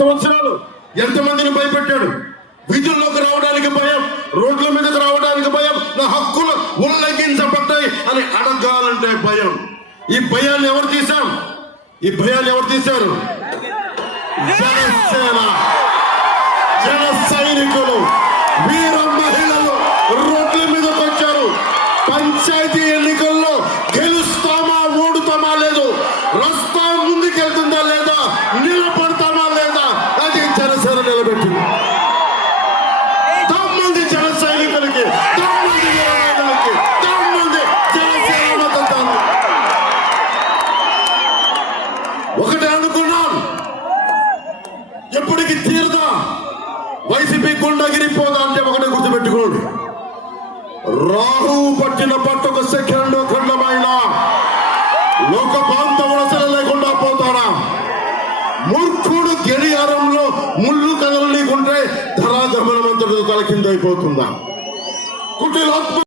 సంవత్సరాలు ఎంతమందిని భయపెట్టాడు. వీధుల్లోకి రావడానికి భయం, రోడ్ల మీదకి రావడానికి భయం, నా హక్కులు ఉల్లంఘించబడ్డాయి అని అడగాలంటే భయం. ఈ భయాన్ని ఎవరు తీశాం? ఈ భయాన్ని ఎవరు తీశారు? జనసేన, జన సైనికులు, వీర మహిళలు రోడ్ల మీదకి వచ్చారు. పంచాయతీ ఎన్నికల్లో గెలుస్తామా ఓడుతామా లేదు, రస్తా ముందుకెళ్తుందా లేదా, నిలబడతామా లేదా, అది జనసేన నిలబెట్టింది. తమ్మంది జన సైనికులకి, తమ్మంది వీర మహిళలకి, తమ్మంది జనసేన మద్దతు. ఒకటే అనుకున్నాం, ఎప్పటికి తీరదా, వైసీపీ గుండాగిరిపోదా అంటే ఒకటే గుర్తుపెట్టుకోండి, రాహు పట్టిన పట్టొక సెకండ్ ఖండమైన లోక బాంధవుడు అసలు లేకుండా పోతాడా? మూర్ఖుడు గడియారంలో ముళ్ళు కదలనీకుంటే ధరాగమనమంతటితో తల కింద అయిపోతుందా? కుటిలాత్మ